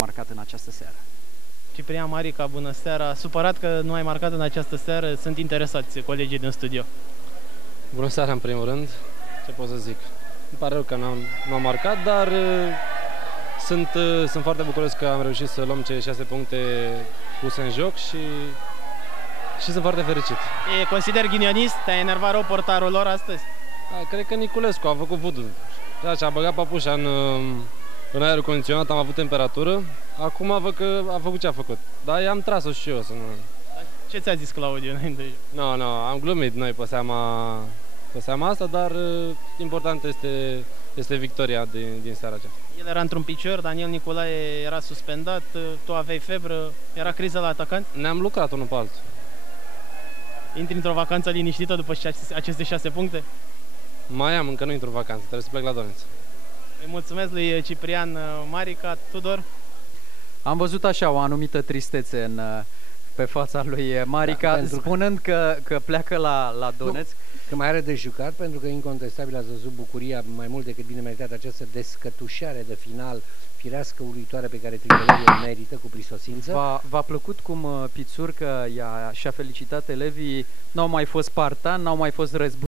marcat în această seară. Ciprian Marica, bună seara. Supărat că nu ai marcat în această seară, sunt interesați colegii din studio. Bună seara, în primul rând. Ce pot să zic? Îmi pare rău că nu am marcat, dar sunt foarte bucuros că am reușit să luăm cele 6 puncte puse în joc și sunt foarte fericit. Consider ghinionist? Te-a enervat rău portarul lor astăzi? Da, cred că Niculescu a făcut vudu. A băgat papușa în aerul condiționat, am avut temperatură. Acum văd că a făcut ce a făcut. Dar i-am tras-o și eu. Ce ți-a zis Claudiu înainte? Nu, am glumit noi pe seama asta, dar important este victoria din seara aceasta. El era într-un picior, Daniel Nicolae era suspendat, tu aveai febră, era criză la atacant? Ne-am lucrat unul pe altul. Intri într-o vacanță liniștită după aceste 6 puncte? Mai am, încă nu intru în vacanță, trebuie să plec la Doneț. Îi mulțumesc lui Ciprian Marica. Tudor? Am văzut așa o anumită tristețe pe fața lui Marica, da, spunând că pleacă la Donetsk. Că mai are de jucat, pentru că incontestabil ați văzut bucuria mai mult decât bine meritată, această descătușare de final firească, uluitoare, pe care tricolorii o merită cu prisosință. V-a plăcut cum Pițurcă și-a felicitat elevii, n-au mai fost spartani, n-au mai fost război.